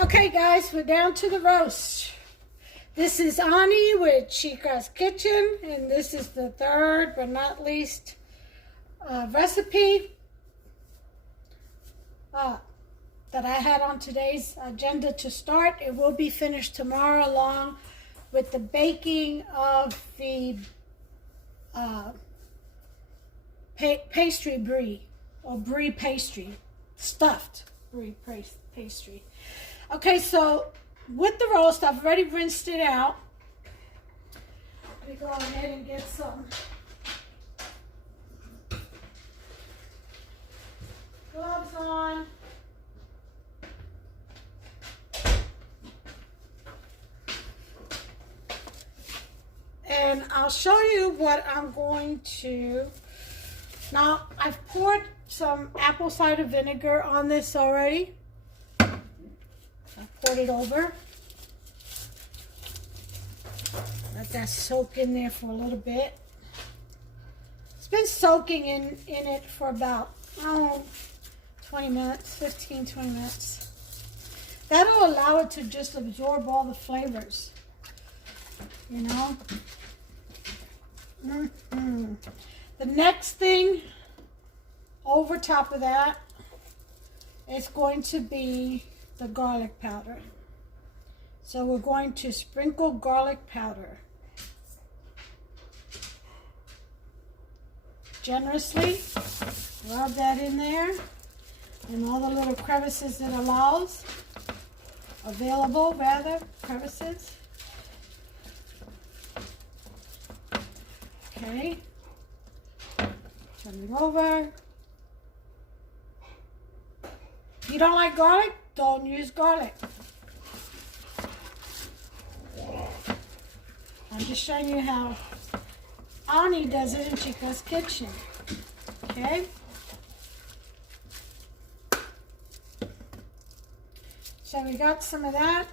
Okay, guys, we're down to the roast. This is Ani with Chica's Kitchen, and this is the third but not least recipe that I had on today's agenda to start. It will be finished tomorrow along with the baking of the pastry brie, or brie pastry, stuffed brie pastry. Okay, so with the roast, I've already rinsed it out. Let me go ahead and get some gloves on. And I'll show you what I'm going to. Now, I've poured some apple cider vinegar on this already. I poured it over. Let that soak in there for a little bit. It's been soaking in it for about, 20 minutes, 15, 20 minutes. That'll allow it to just absorb all the flavors, you know. The next thing over top of that is going to be the garlic powder. So we're going to sprinkle garlic powder generously. Rub that in there and all the little crevices it allows. Crevices. Okay. Turn it over. If you don't like garlic, don't use garlic. I'm just showing you how Ani does it in Chica's Kitchen. Okay? So we got some of that.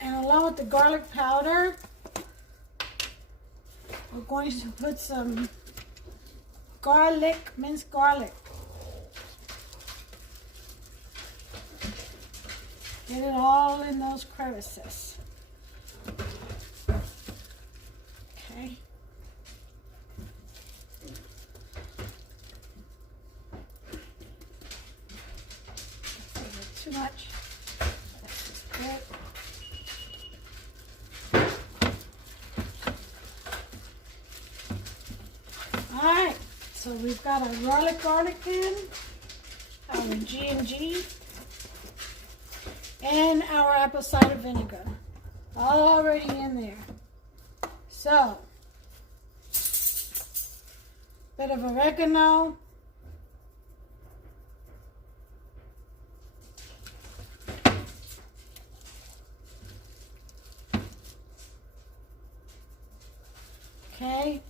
And along with the garlic powder, we're going to put some garlic, minced garlic. Get it all in those crevices. Okay. Too much. That's just good. Alright, so we've got our garlic in, our G&G, and our apple cider vinegar already in there. So, bit of oregano. Okay.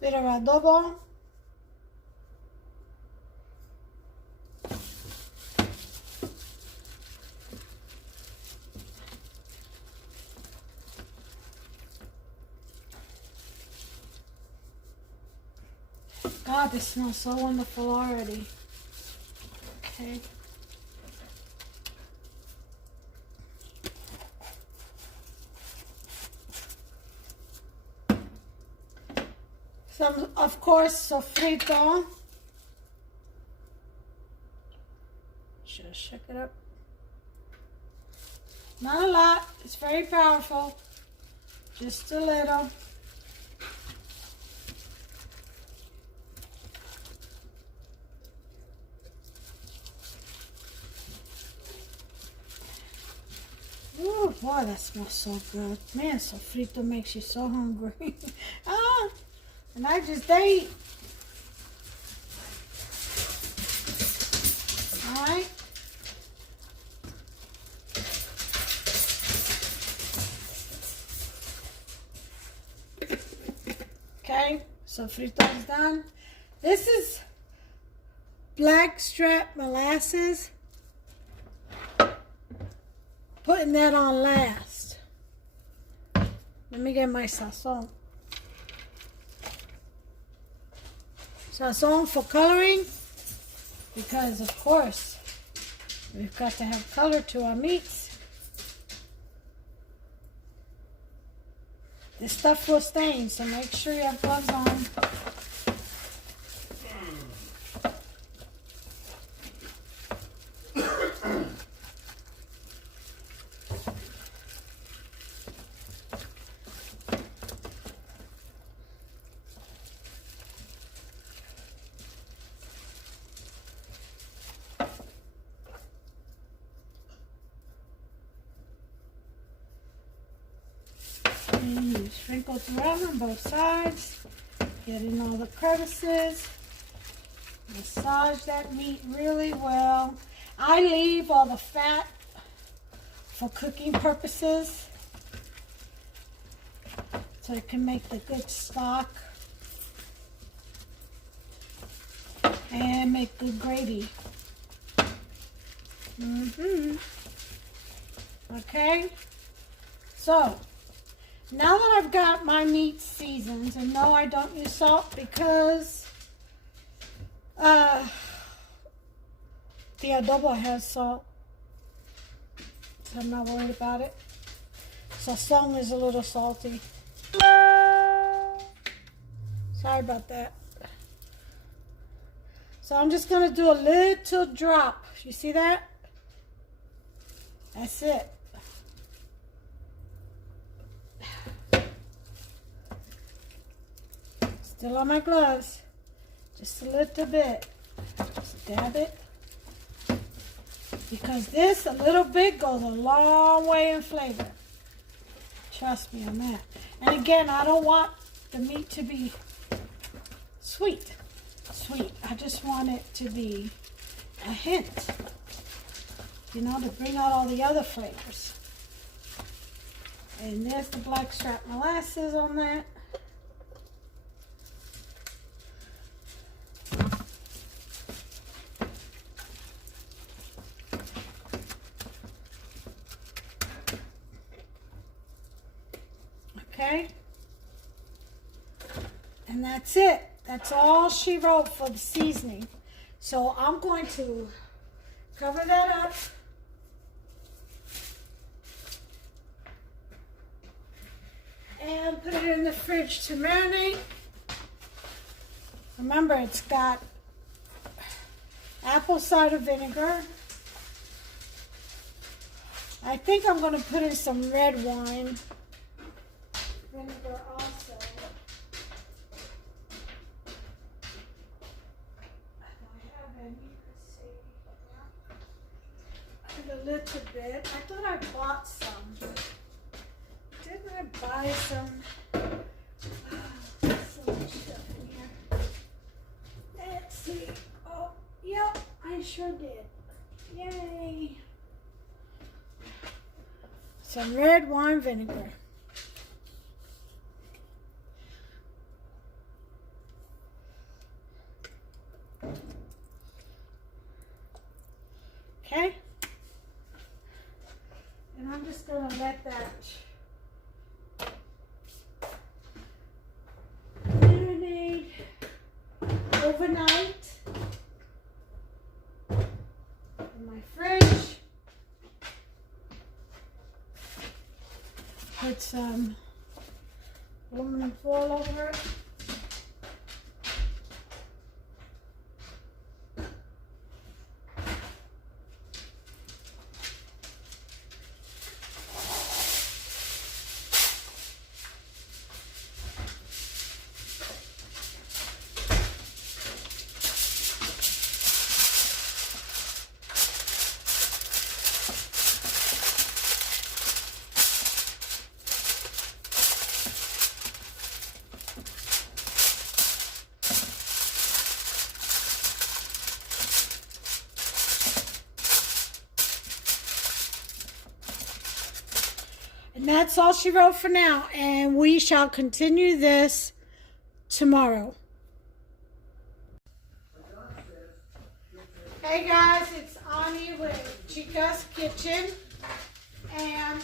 Bit of adobo. God, this smells so wonderful already. Okay. Some, of course, sofrito. Just shake it up. Not a lot. It's very powerful. Just a little. Oh boy, that smells so good. Man, sofrito makes you so hungry. And I just ate. Alright. Okay, sofrito's done. This is blackstrap molasses. Putting that on last. Let me get my sazon. Sazon for coloring, because of course we've got to have color to our meats. This stuff will stain, so make sure you have gloves on. And you sprinkle throughout on both sides, get in all the crevices, massage that meat really well. I leave all the fat for cooking purposes, so it can make the good stock and make good gravy. Okay, so now that I've got my meat seasoned, and no, I don't use salt because the adobo has salt, so I'm not worried about it. Sazon is a little salty. Sorry about that. So I'm just going to do a little drop. You see that? That's it. Still on my gloves, just a little bit. Just dab it. Because this, a little bit, goes a long way in flavor. Trust me on that. And again, I don't want the meat to be sweet. I just want it to be a hint, you know, to bring out all the other flavors. And there's the blackstrap molasses on that. Okay, and that's it. That's all she wrote for the seasoning. So I'm going to cover that up. And put it in the fridge to marinate. Remember, it's got apple cider vinegar. I think I'm going to put in some red wine vinegar also. A little bit. I thought I bought some. Didn't I buy some? So much stuff in here. Let's see. Oh, yep, I sure did. Yay. Some red wine vinegar. Okay. And I'm just going to let that marinate overnight in my fridge. Put some aluminum foil over it. And that's all she wrote for now. And we shall continue this tomorrow. Hey guys, it's Ani with Chica's Kitchen. And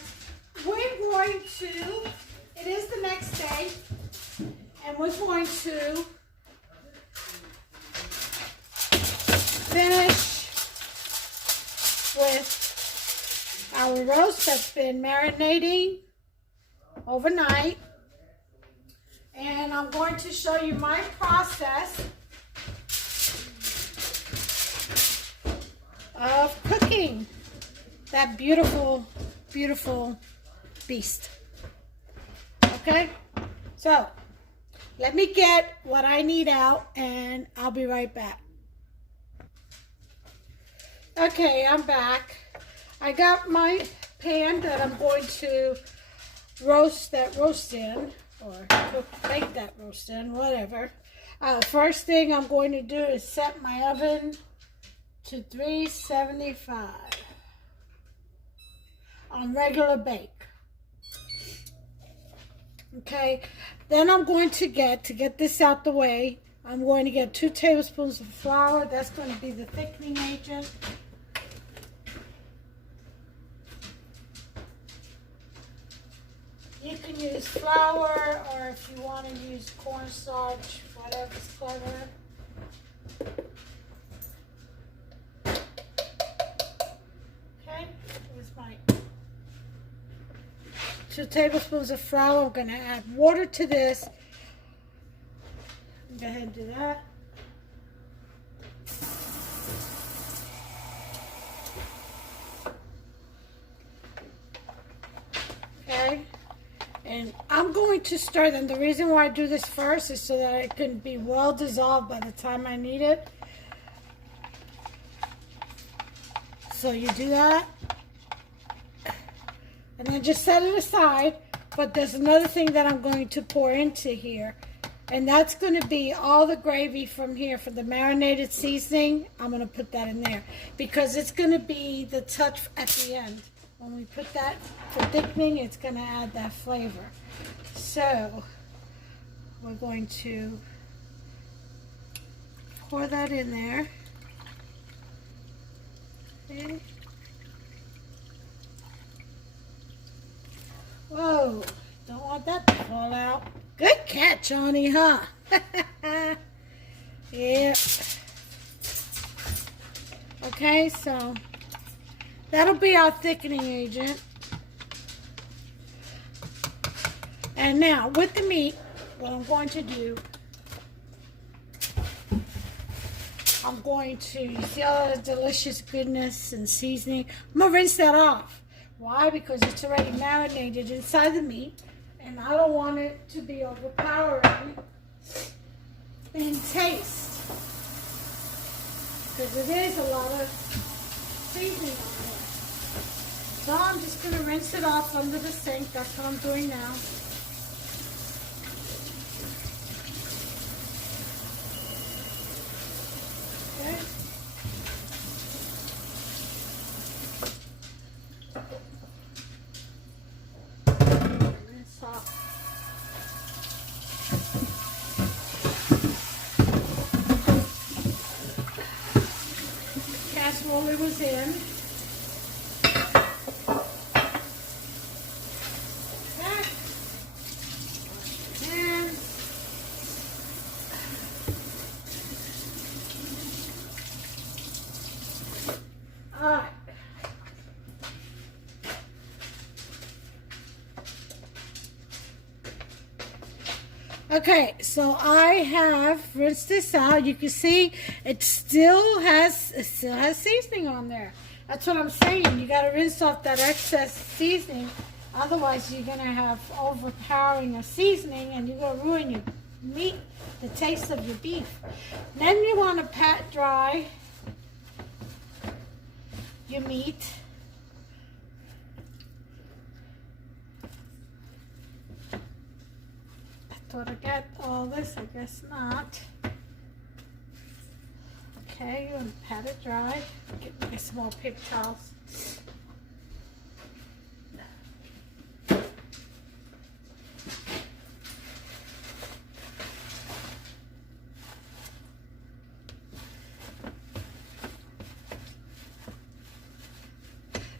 we're going to, it is Okay, and we're going to finish with our roast that's been marinating overnight. And I'm going to show you my process of cooking that beautiful, beautiful beast. Okay, so let me get what I need out and I'll be right back. Okay, I'm back. I got my pan that I'm going to roast that roast in, or bake that roast in, whatever. First thing I'm going to do is set my oven to 375 on regular bake. Okay, then I'm going to get this out the way, I'm going to get 2 tablespoons of flour. That's going to be the thickening agent. You can use flour, or if you want to use cornstarch, whatever's clever. Okay, here's my 2 tablespoons of flour. I'm going to add water to this. Go ahead and do that. Okay. And I'm going to stir them. The reason why I do this first is so that it can be well dissolved by the time I need it. So you do that. And then just set it aside. But there's another thing that I'm going to pour into here. And that's going to be all the gravy from here for the marinated seasoning. I'm going to put that in there because it's going to be the touch at the end. When we put that for thickening, it's going to add that flavor. So we're going to pour that in there. Okay. Whoa, don't want that to fall out. Good catch, Johnny, huh? Yep. Okay, so that'll be our thickening agent. And now, with the meat, what I'm going to do, I'm going to, you see all the delicious goodness and seasoning? I'm going to rinse that off. Why? Because it's already marinated inside the meat. And I don't want it to be overpowering in taste. Because it is a lot of seasoning on there. So I'm just going to rinse it off under the sink. That's what I'm doing now. Okay. Rinse off. Casserole it was in. Okay, so I have rinsed this out. You can see it still has seasoning on there. That's what I'm saying. You got to rinse off that excess seasoning. Otherwise, you're going to have overpowering of seasoning and you're going to ruin your meat, the taste of your beef. Then you want to pat dry your meat. Thought I got all this, I guess not. Okay, I'm gonna pat it dry. Get my small paper towels.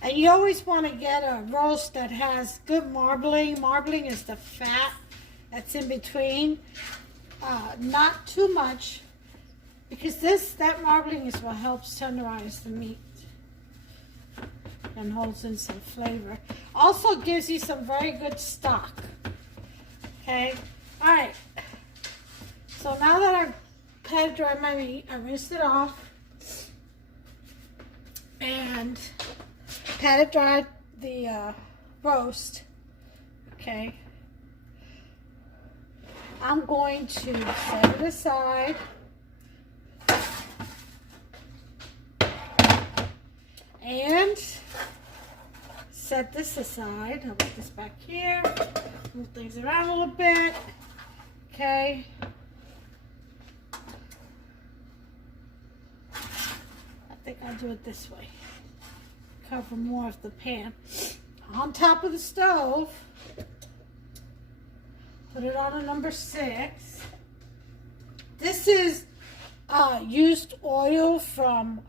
And you always want to get a roast that has good marbling. Marbling is the fat that's in between. Not too much, because that marbling is what helps tenderize the meat and holds in some flavor. Also gives you some very good stock. Okay, all right. So now that I've pat dried my meat, I rinsed it off and pat dried the roast. Okay, I'm going to set it aside. And set this aside. I'll put this back here. Move things around a little bit. Okay. I think I'll do it this way. Cover more of the pan. On top of the stove, put it on a number 6. This is used oil from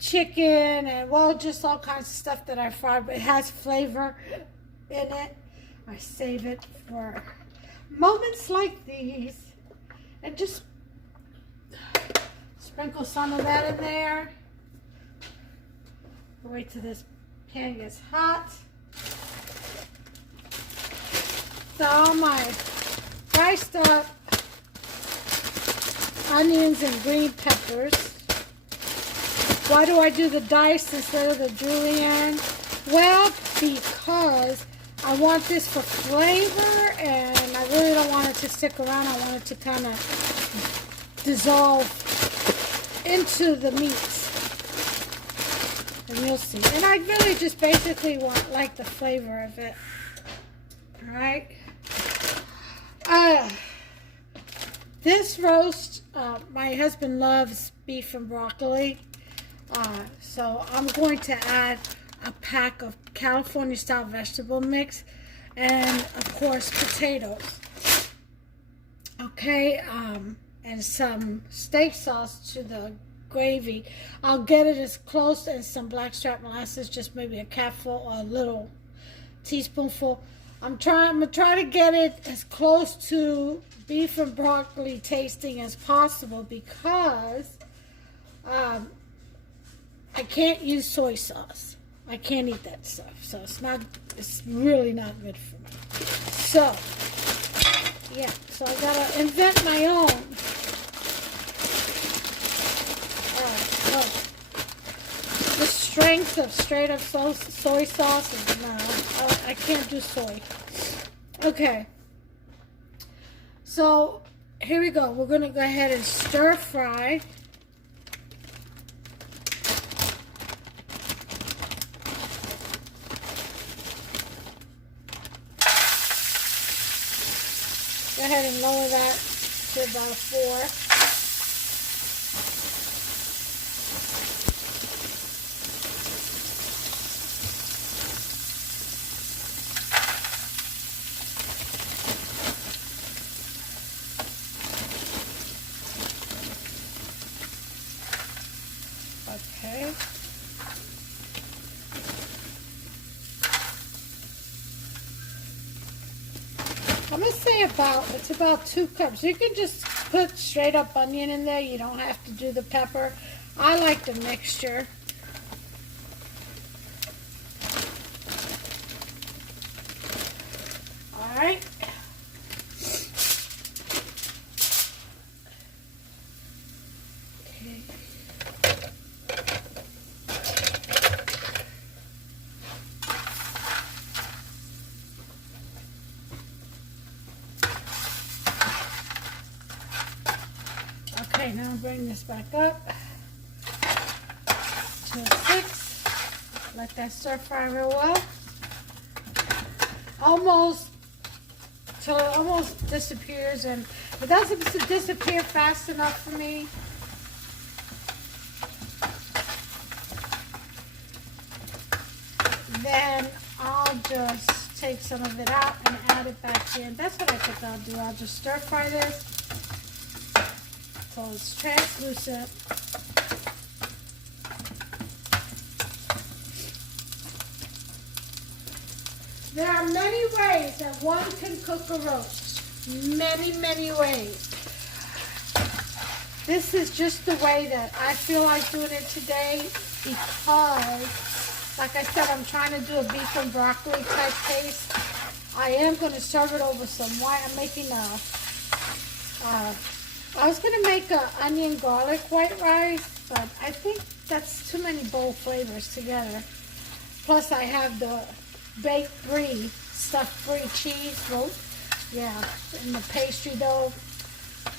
chicken and, well, just all kinds of stuff that I fried, but it has flavor in it. I save it for moments like these and just sprinkle some of that in there. Wait till this pan gets hot. So all my diced up onions and green peppers. Why do I do the diced instead of the julienne? Well, because I want this for flavor, and I really don't want it to stick around. I want it to kind of dissolve into the meats. And you'll see. And I really just basically like the flavor of it. Alright. This roast, my husband loves beef and broccoli. So I'm going to add a pack of California style vegetable mix and of course potatoes. Okay, and some steak sauce to the gravy. I'll get it as close as some blackstrap molasses, just maybe a capful or a little teaspoonful. I'm gonna try to get it as close to beef and broccoli tasting as possible, because I can't use soy sauce. I can't eat that stuff, so it's really not good for me. So yeah, so I gotta invent my own. Alright, so the strength of straight up soy sauce is no, I can't do soy. Okay, so here we go. We're gonna go ahead and stir fry. Go ahead and lower that to about a 4. Okay. I'm going to say it's about 2 cups. You can just put straight up onion in there. You don't have to do the pepper. I like the mixture. All right. Okay. Okay, now I'll bring this back up to a 6. Let that stir fry real well. Almost till it almost disappears, and it doesn't disappear fast enough for me. Then I'll just take some of it out and add it back in. That's what I think I'll do. I'll just stir fry this so it's translucent. There are many ways that one can cook a roast. Many, many ways. This is just the way that I feel like doing it today because, like I said, I'm trying to do a beef and broccoli type taste. I am going to serve it over some white. I'm making I was going to make a onion garlic white rice, but I think that's too many bold flavors together. Plus I have the baked brie, stuffed brie cheese, yeah, in the pastry dough.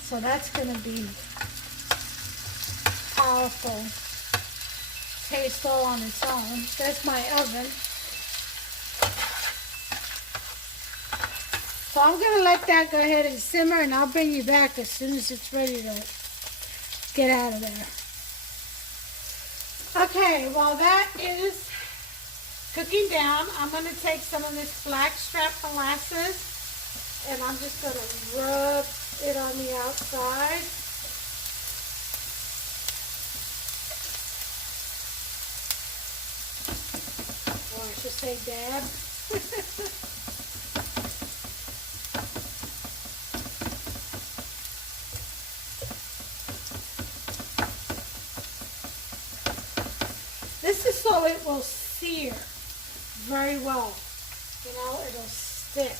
So that's going to be powerful taste all on its own. There's my oven. So I'm going to let that go ahead and simmer, and I'll bring you back as soon as it's ready to get out of there. Okay, while that is cooking down, I'm going to take some of this blackstrap molasses, and I'm just going to rub it on the outside. Or I should say dab. This is so it will sear very well. You know, it'll stick.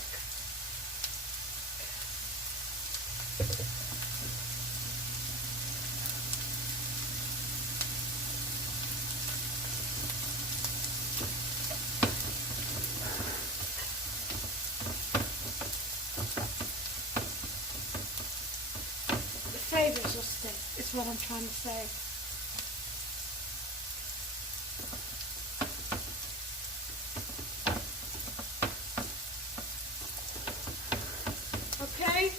The flavors will stick, is what I'm trying to say. Okay,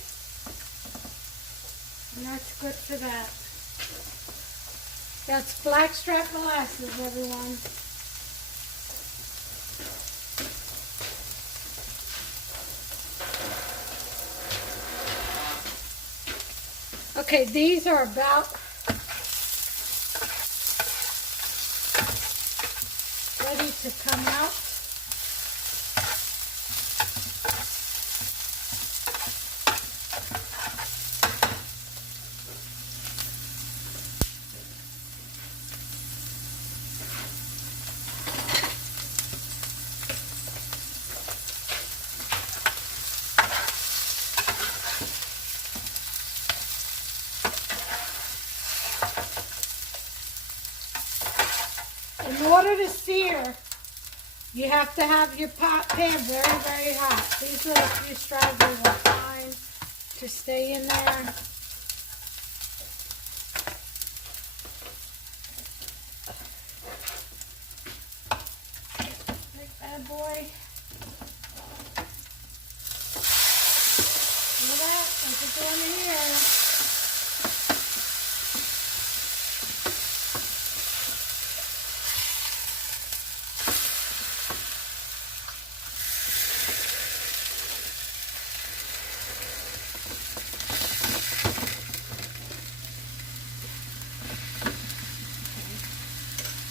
and that's good for that. That's blackstrap molasses, everyone. Okay, these are about ready to come out. In order to sear, you have to have your pan very, very hot. These little few stragglers are fine to stay in there. Big bad boy. Look at that. What's it doing in here?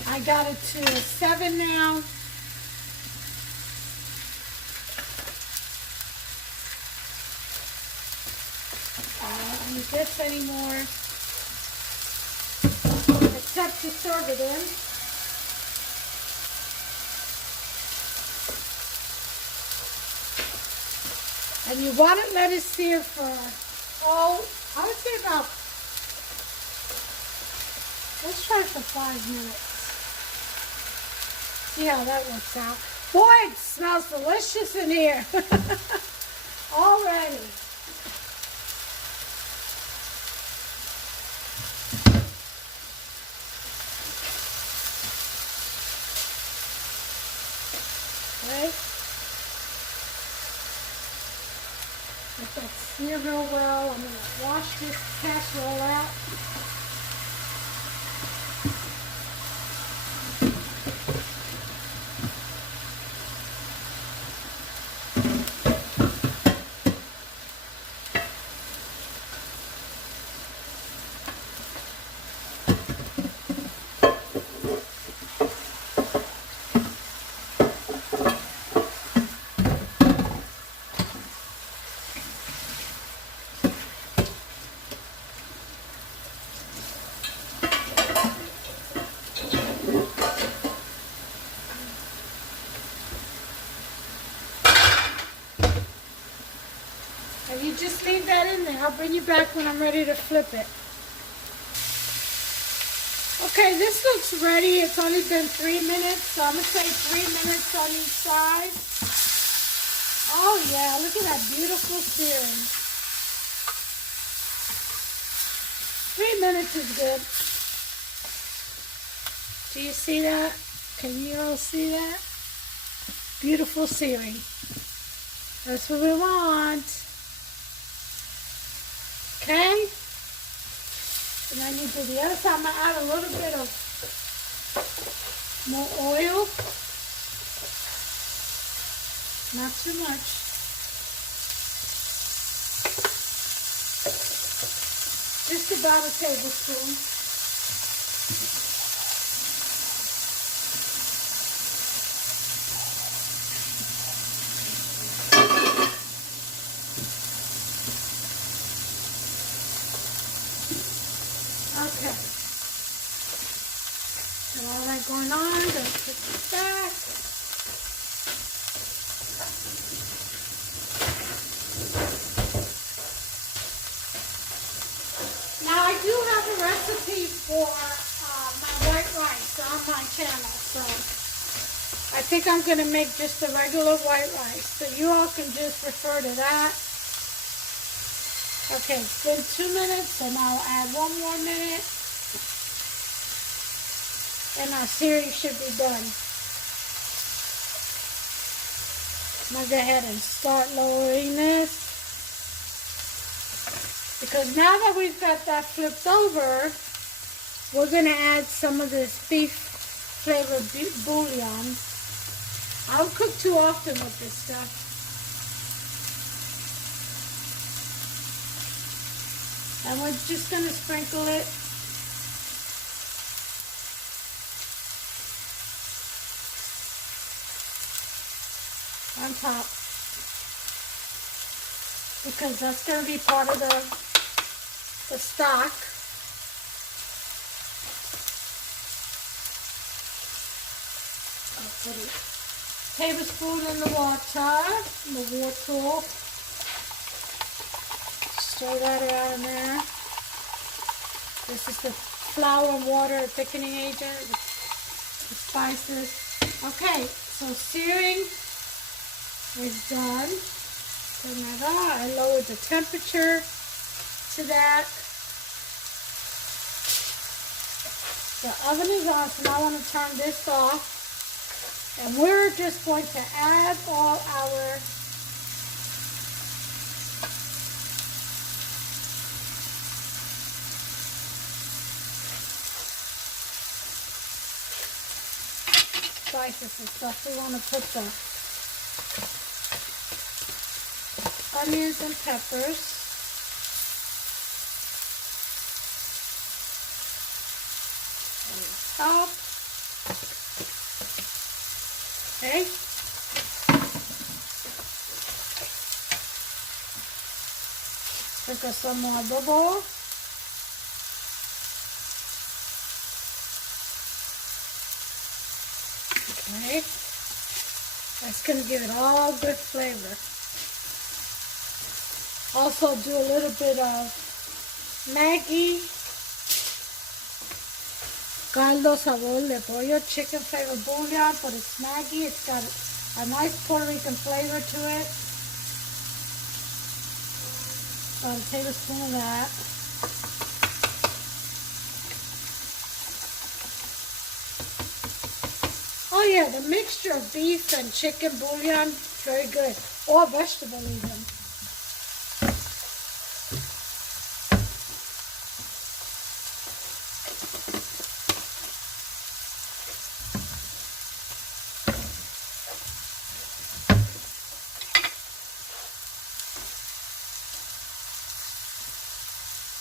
I got it to a 7 now. I don't need this anymore, except to serve it in. And you want to let it sear for, I would say about, let's try for 5 minutes. See how that works out. Boy, it smells delicious in here. Already. Okay. Let that sear real well. I'm going to wash this casserole out. And you just leave that in there. I'll bring you back when I'm ready to flip it. Okay, this looks ready. It's only been 3 minutes, so I'm going to say 3 minutes on each side. Oh yeah, look at that beautiful searing. 3 minutes is good. Do you see that? Can you all see that? Beautiful searing. That's what we want. Okay? And then you do the other side. I'm going to add a little bit of more oil. Not too much. Just about a tablespoon. Okay. And all that going on, gonna put this back. Now I do have a recipe for my white rice on my channel, so I think I'm gonna make just the regular white rice. So you all can just refer to that. Okay, it's been 2 minutes, and I'll add 1 more minute. And our searing should be done. I'm going to go ahead and start lowering this. Because now that we've got that flipped over, we're going to add some of this beef flavored bouillon. I don't cook too often with this stuff. And we're just going to sprinkle it. On top. Because that's going to be part of the stock. I'll put a tablespoon in the water. Stir that around there. This is the flour and water thickening agent, the spices. Okay, so searing is done. Turn that on. I lowered the temperature to that. The oven is on, so now I want to turn this off. And we're just going to add all our spices and stuff. We want to put the onions and peppers. Salt. Okay. Sprinkle some more adobo. Okay. That's going to give it all good flavor. Also do a little bit of Maggi, caldo sabor de pollo, chicken flavor bouillon, but it's Maggi. It's got a nice Puerto Rican flavor to it. About a tablespoon of that. Oh yeah, the mixture of beef and chicken bouillon, very good. Or vegetable even.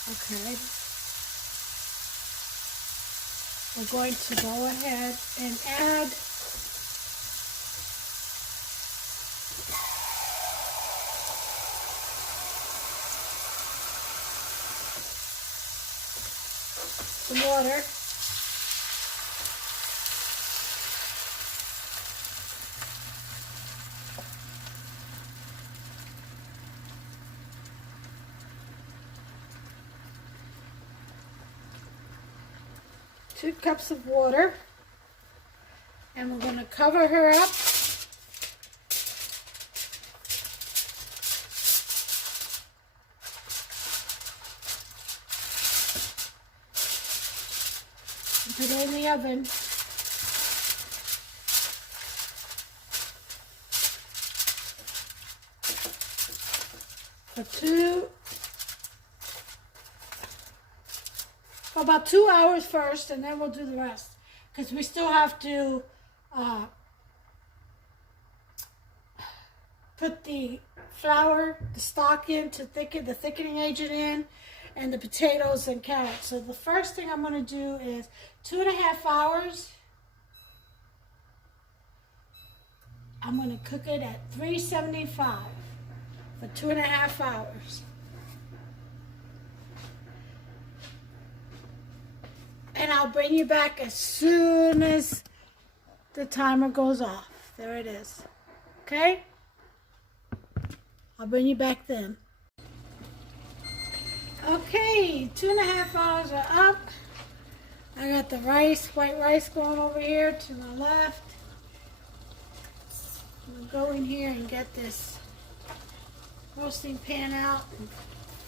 Okay. We're going to go ahead and add some water. 2 cups of water. And we're going to cover her up. And put it in the oven. For about 2 hours first, and then we'll do the rest. Because we still have to put the flour, the stock in to thicken, the thickening agent in, and the potatoes and carrots. So the first thing I'm going to do is 2.5 hours. I'm going to cook it at 375 for 2.5 hours. And I'll bring you back as soon as the timer goes off. There it is. Okay? I'll bring you back then. Okay, 2.5 hours are up. I got the rice, white rice going over here to my left. I'm going to go in here and get this roasting pan out and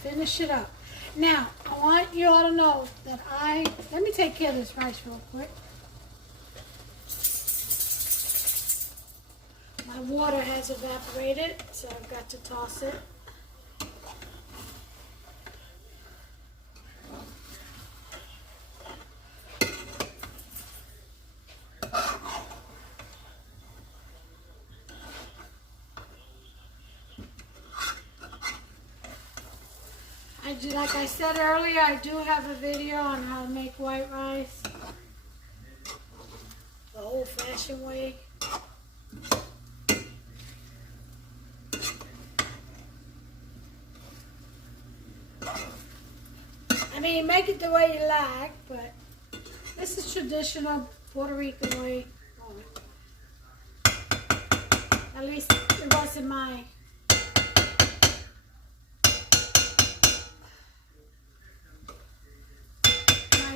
finish it up. Now, I want you all to know that let me take care of this rice real quick. My water has evaporated, so I've got to toss it. Like I said earlier, I do have a video on how to make white rice the old-fashioned way. I mean, make it the way you like, but this is traditional Puerto Rican way. At least it was in my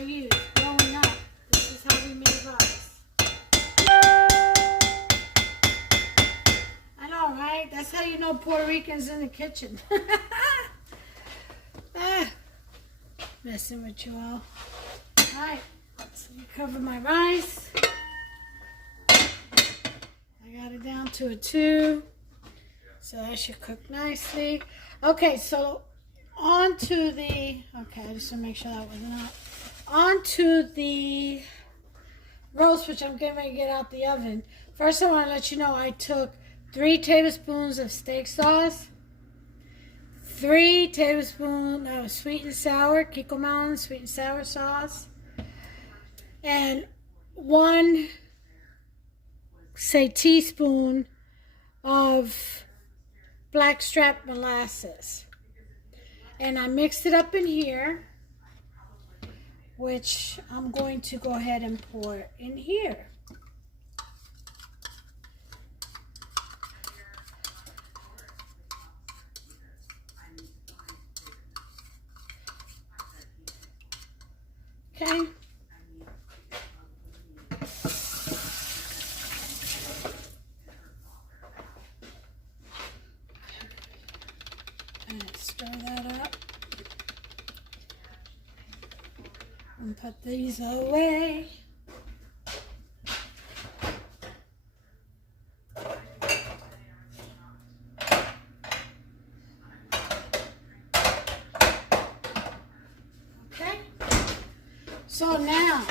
youth growing up. This is how we made rice. I know, right? That's how you know Puerto Ricans in the kitchen. Messing with you all. Alright, so you cover my rice. I got it down to a 2. So that should cook nicely. Okay, so on to the, okay, I just want to make sure that wasn't up. On to the roast, which I'm getting ready to get out the oven. First, I want to let you know I took 3 tablespoons of steak sauce, 3 tablespoons of sweet and sour, Kiko Mountain sweet and sour sauce, and 1, say, teaspoon of blackstrap molasses. And I mixed it up in here, which I'm going to go ahead and pour in here. Okay. And stir that up. And put these away. Okay. So now,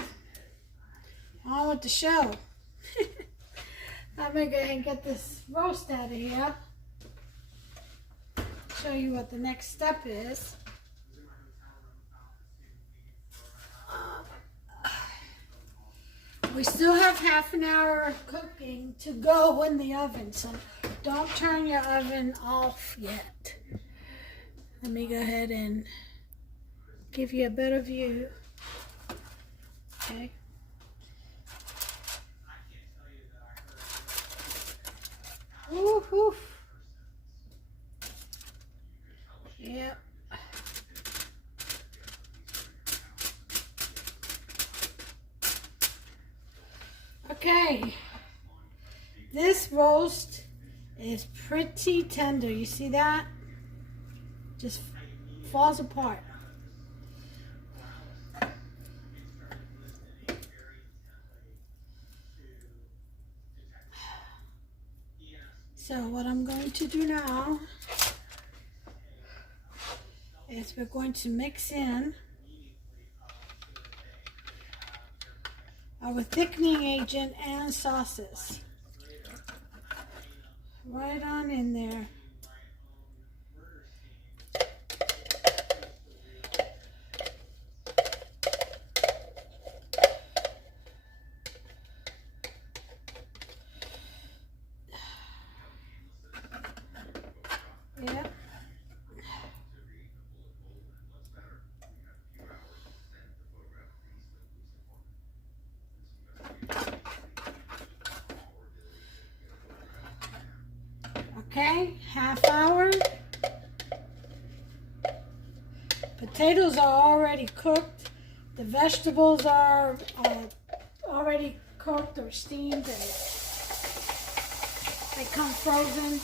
on with the show. I'm gonna go ahead and get this roast out of here. Show you what the next step is. We still have half an hour of cooking to go in the oven, so don't turn your oven off yet. Let me go ahead and give you a better view. Okay. Woo-hoo. Yep. Okay, this roast is pretty tender. You see that? Just falls apart. So what I'm going to do now is we're going to mix in our thickening agent and sauces. Right on in there. Yeah. Okay, half hour. Potatoes are already cooked. The vegetables are already cooked or steamed, and they come frozen.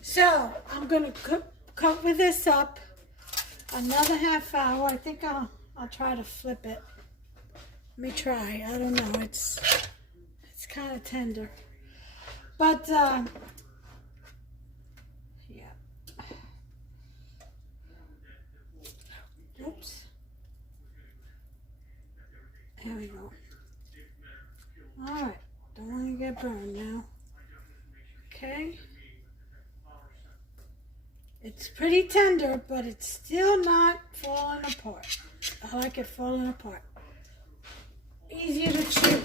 So I'm gonna cover this up another half hour. I think I'll try to flip it. Let me try. I don't know. It's kind of tender, but yeah. Oops. There we go. All right. Don't want to get burned now. Okay. It's pretty tender, but it's still not falling apart. I like it falling apart. Easier to chew.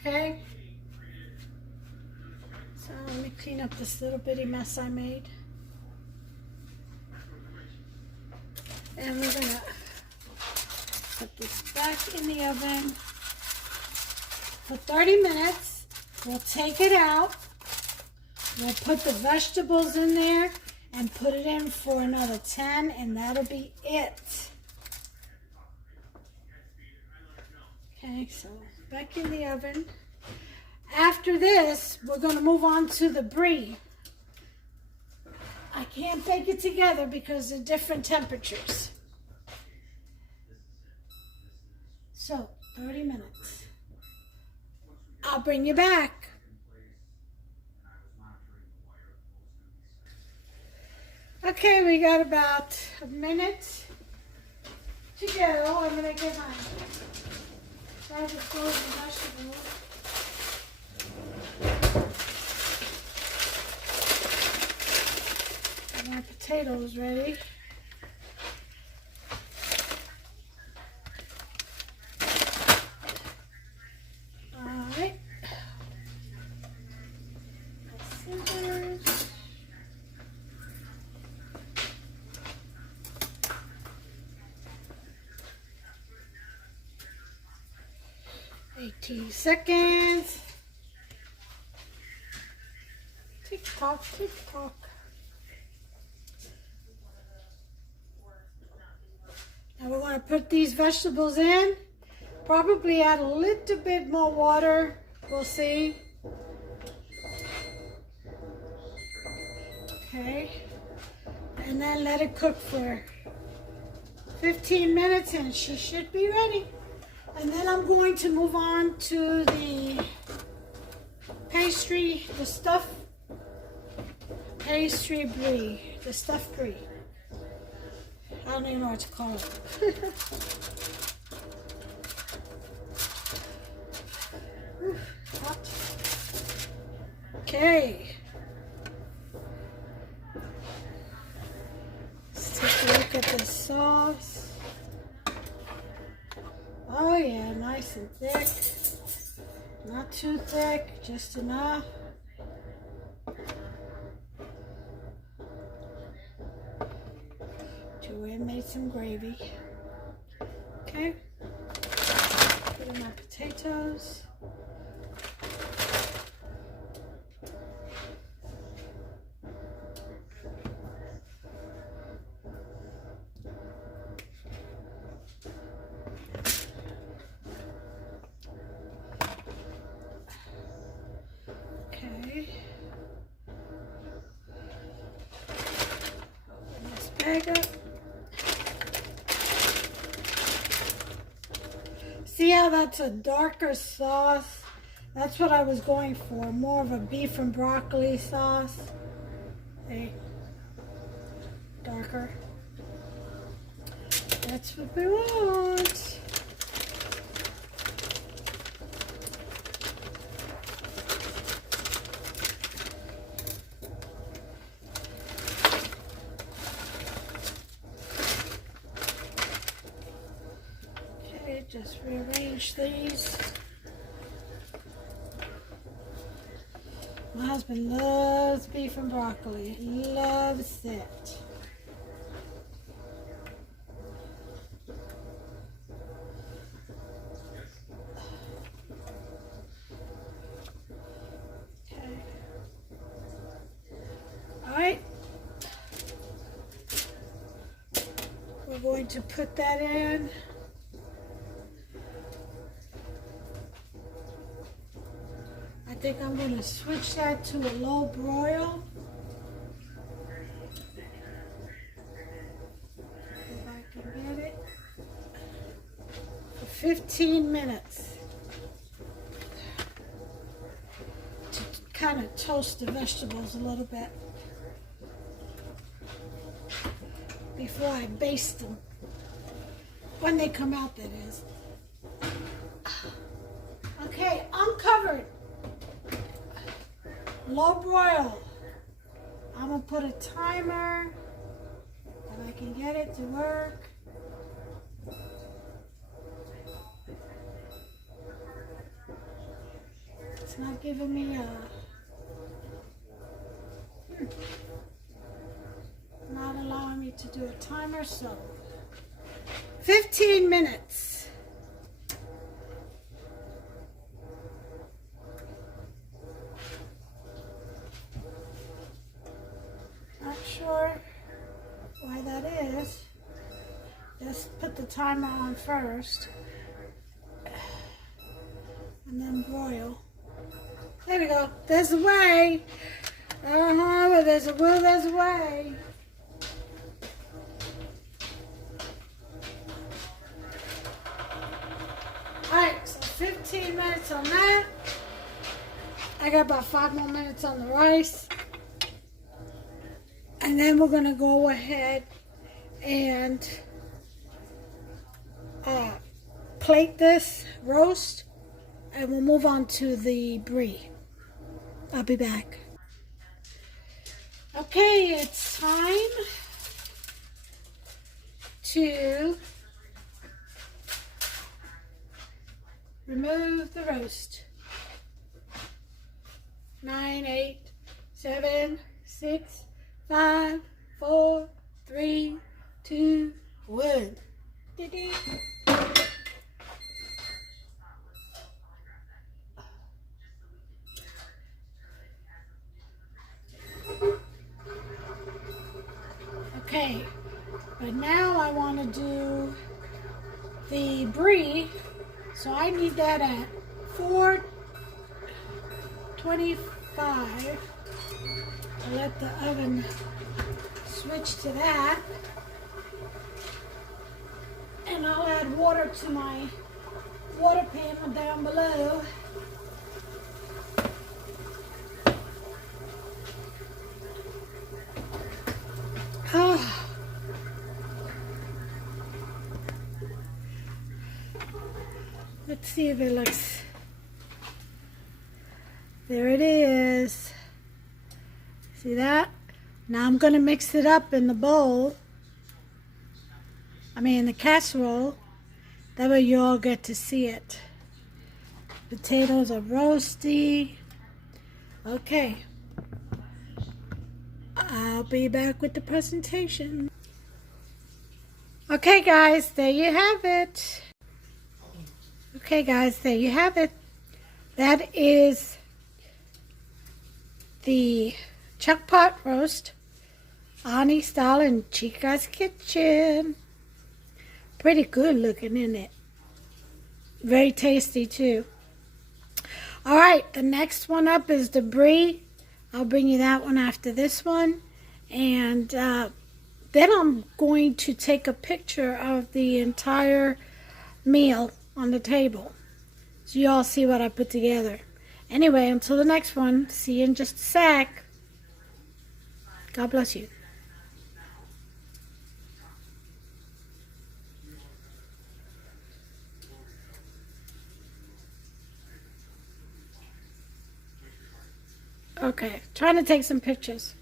Okay? So let me clean up this little bitty mess I made. And we're gonna put this back in the oven for 30 minutes. We'll take it out. We'll put the vegetables in there and put it in for another 10, and that'll be it. Okay, so back in the oven. After this, we're going to move on to the brie. I can't bake it together because they're different temperatures. So, 30 minutes. I'll bring you back. Okay, we got about a minute to go. I'm going to get my try to frozen vegetables. And my potatoes ready. Alright. Scissors. 18 seconds. Tick tock, tick tock. Now we're going to put these vegetables in. Probably add a little bit more water. We'll see. Okay. And then let it cook for 15 minutes and she should be ready. And then I'm going to move on to the pastry, the stuffed pastry brie, the stuffed brie. I don't even know what to call it. Oof, hot. Okay. Let's take a look at the sauce. Oh yeah, nice and thick. Not too thick, just enough. Joanne made some gravy. Okay. Put in my potatoes. egg up. See how that's a darker sauce? That's what I was going for, more of a beef and broccoli sauce. Hey, darker. That's what we want. Okay, just rearrange these. My husband loves beef and broccoli. He loves it. Okay. All right. We're going to put that in. I think I'm going to switch that to a low broil. If I can get it. For 15 minutes. To kind of toast the vegetables a little bit. Before I baste them. When they come out, that is. Okay, uncovered. Low broil. I'm gonna put a timer if I can get it to work. It's not giving me a not allowing me to do a timer, so 15 minutes. Not sure why that is. Let's put the timer on first and then broil. There we go. There's a way. But there's a will, there's a way. Alright, so 15 minutes on that. I got about 5 more minutes on the rice. And then we're going to go ahead and plate this roast. And we'll move on to the brie. I'll be back. Okay, it's time to remove the roast. 9, 8, 7, 6, 5, 4, 3, 2, 1. Okay, but now I want to do the brie, so I need that at 425. I'll let the oven switch to that, and I'll add water to my water pan down below. Let's see if it looks. There it is. See that? Now I'm going to mix it up in the bowl. In the casserole. That way you all get to see it. Potatoes are roasty. Okay. I'll be back with the presentation. Okay guys, there you have it. Okay guys, there you have it. That is the chuck pot roast, Ani style in Chica's kitchen. Pretty good looking, isn't it? Very tasty too. Alright, the next one up is the brie. I'll bring you that one after this one. And Then I'm going to take a picture of the entire meal on the table, so you all see what I put together. Anyway, until the next one, see you in just a sec. God bless you. Okay, trying to take some pictures.